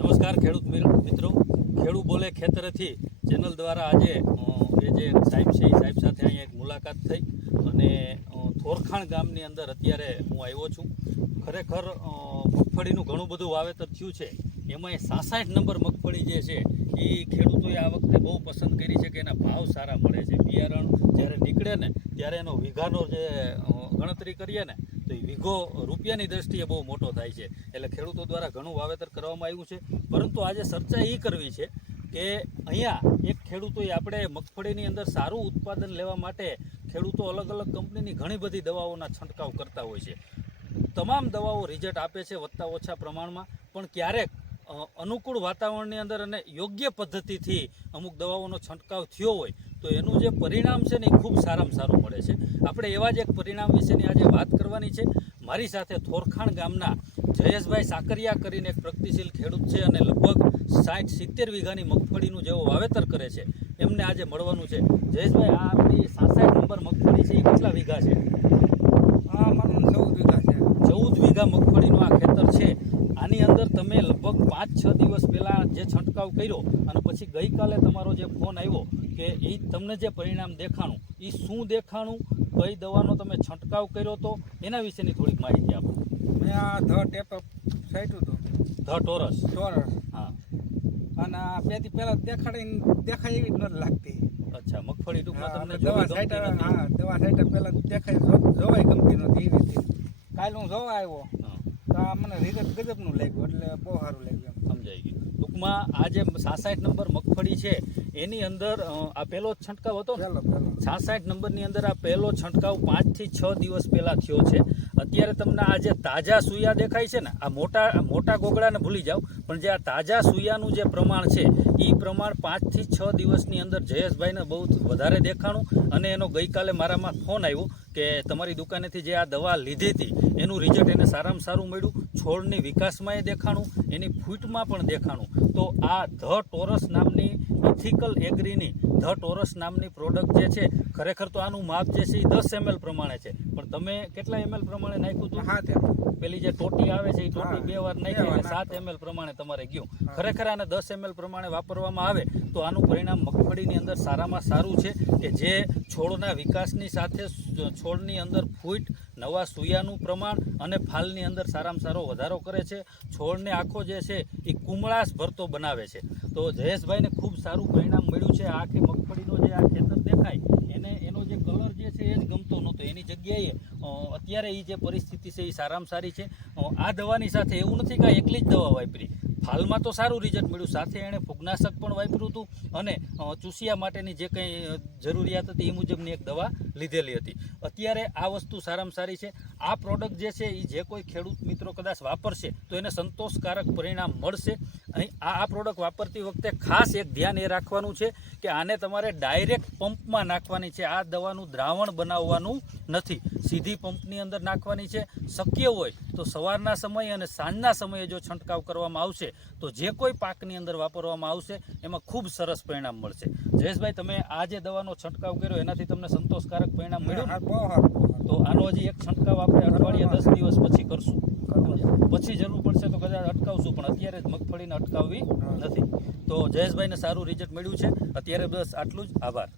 નમસ્કાર ખેડૂત મિત્રો. ખેડૂત બોલે ખેતરેથી. ચેનલ દ્વારા આજે એ જે સાહેબ છે, એ સાહેબ સાથે અહીંયા એક મુલાકાત થઈ. અને થોરખાણ ગામની અંદર અત્યારે હું આવ્યો છું. ખરેખર મગફળીનું ઘણું બધું વાવેતર થયું છે. એમાં એ સાસાઠ નંબર મગફળી જે છે, એ ખેડૂતોએ આ વખતે બહુ પસંદ કરી છે કે એના ભાવ સારા મળે છે. બિયારણ જ્યારે નીકળે ને, ત્યારે એનો વીઘાનો જે ગણતરી કરીએ ને તો એ વીઘો રૂપિયાની દ્રષ્ટિએ બહુ મોટો થાય છે. એટલે ખેડૂતો દ્વારા ઘણું વાવેતર કરવામાં આવ્યું છે. પરંતુ આજે ચર્ચા એ કરવી છે કે અહીંયા એક ખેડૂતોએ આપણે મગફળીની અંદર સારું ઉત્પાદન લેવા માટે ખેડૂતો અલગ અલગ કંપનીની ઘણી બધી દવાઓના છંટકાવ કરતા હોય છે. તમામ દવાઓ રિઝલ્ટ આપે છે વધતા ઓછા પ્રમાણમાં, પણ ક્યારેક અનુકૂળ વાતાવરણની અંદર અને યોગ્ય પદ્ધતિથી અમુક દવાઓનો છંટકાવ થયો હોય તો એનું જે પરિણામ છે ને એ ખૂબ સારામાં સારું મળે છે. આપણે એવા જ એક પરિણામ વિશેની આજે વાત કરવાની છે. મારી સાથે થોરખાણ ગામના જયેશભાઈ સાકરિયા કરીને એક પ્રગતિશીલ ખેડૂત છે અને લગભગ સાઠ સિત્તેર વીઘાની મગફળીનું જેવો વાવેતર કરે છે એમને આજે મળવાનું છે. જયેશભાઈ આ આપણી સાસાઠ નંબર મગફળી છે એ કેટલા વીઘા છે? હા મને ચૌદ વીઘા છે. ચૌદ વીઘા મગફળીનું આ ખેતર છે. આની અંદર તમે લગભગ પાંચ છ દિવસ પહેલાં જે છંટકાવ કર્યો અને પછી ગઈકાલે તમારો જે ફોન આવ્યો કે એ તમને જે પરિણામ દેખાણું એ શું દેખાણું કઈ દવાનો તમે છંટકાવ કર્યો તો એના વિશેની થોડીક માહિતી આપો. મેં આ ધ ટેપ સાઈટું હતું. The Taurus. ટોરસ. હા. અને આ પેથી પહેલા દેખાડીને દેખાય એવી જ નથી લાગતી. અચ્છા મગફળી ટૂંકમાં તમને દવા નથી. હા દવા સાઈટ પહેલા દેખાય જોવાય ગમતી નથી એવી રીતે. કાલે હું જોવા આવ્યો. તો આ મને રિઝલ્ટ ગજબનું લાગ્યું એટલે બહુ સારું લાગ્યું સમજાઈ ગયું. ટૂંકમાં આ જે સાસઠ નંબર મગફળી છે એની અંદર આ પહેલો છંટકાવ હતો પહેલો નંબરની અંદર આ પહેલો છંટકાવ પાંચથી છ દિવસ પહેલાં થયો છે. અત્યારે તમને આ જે તાજા સુયા દેખાય છે ને આ મોટા મોટા ગોગળાને ભૂલી જાઓ પણ જે આ તાજા સુયાનું જે પ્રમાણ છે એ પ્રમાણ પાંચથી છ દિવસની અંદર જયેશભાઈને બહુ વધારે દેખાણું અને એનો ગઈકાલે મારામાં ફોન આવ્યો કે તમારી દુકાનેથી જે આ દવા લીધી હતી એનું રિઝલ્ટ એને સારામાં સારું મળ્યું છોડની વિકાસમાં એ દેખાણું એની ફૂટમાં પણ દેખાણું. તો આ ધ ટોરસ નામની ઇથિકલ એગ્રીની ધ ટોરસ નામની પ્રોડક્ટ જે છે ખરેખર તો આનું માપ જે છે એ દસ એમએલ પ્રમાણે છે. પણ તમે કેટલા એમએલ પ્રમાણે નાખ્યું હતું? હા પેલી જે ટોટી આવે છે એ ટોટી બે વાર નાખી અને સાત એમએલ પ્રમાણે તમારે ગયું. ખરેખર આને દસ એમએલ પ્રમાણે વાપરવામાં આવે તો આનું પરિણામ મગફળીની અંદર સારામાં સારું છે કે જે છોડના વિકાસની સાથે છોડની અંદર ફૂટ, નવા સૂયાનું પ્રમાણ અને ફાલની અંદર સારામાં સારો વધારો કરે છે. છોડને આખો જે છે એ કુમળાશ ભરતો બનાવે છે. તો જયેશભાઈને ખૂબ સારું પરિણામ મળ્યું છે. આ આખી મગફળીનો જે આ ખેતર દેખાય, એને, એનો જે કલર જે છે એ જ ગમતો નહોતો. એની જગ્યાએ અત્યારે એ જે પરિસ્થિતિ છે એ સારામાં સારી છે. આ દવાની સાથે એવું નથી કે એકલી જ દવા વાપરી. ફાલમાં તો સારું રિઝલ્ટ મળ્યું. સાથે એણે ફૂગનાશક પણ વાપર્યું હતું અને ચૂસિયા માટેની જે કંઈ જરૂરિયાત હતી એ મુજબની એક દવા લીધેલી હતી. અત્યારે આ વસ્તુ સારામાં સારી છે. આ પ્રોડક્ટ જે છે એ જે કોઈ ખેડૂત મિત્રો કદાચ વાપરશે તો એને સંતોષકારક પરિણામ મળશે. આ આ પ્રોડક્ટ વાપરતી વખતે ખાસ એક ધ્યાન એ રાખવાનું છે કે આને તમારે ડાયરેક્ટ પંપમાં નાખવાની છે. આ દવાનું દ્રાવણ બનાવવાનું નથી. સીધી પંપની અંદર નાખવાની છે. શક્ય હોય તો સવારના સમયે અને સાંજના સમયે જો છંટકાવ કરવામાં આવશે તો જે કોઈ પાકની અંદર વાપરવામાં આવશે એમાં ખૂબ સરસ પરિણામ મળશે. જયેશભાઈ તમે આ જે દવાનો છંટકાવ કર્યો એનાથી તમને સંતોષકારક પરિણામ મળ્યું તો આનો હજી એક છંટકાવ આપણે અઠવાડિયા દસ દિવસ પછી કરશું. પછી જરૂર પડશે તો કદાચ અટકાવશું પણ અત્યારે જ મગફળીને અટકાવવી નથી. તો જયેશભાઈને સારું રિઝલ્ટ મળ્યું છે. અત્યારે બસ આટલું જ. આભાર.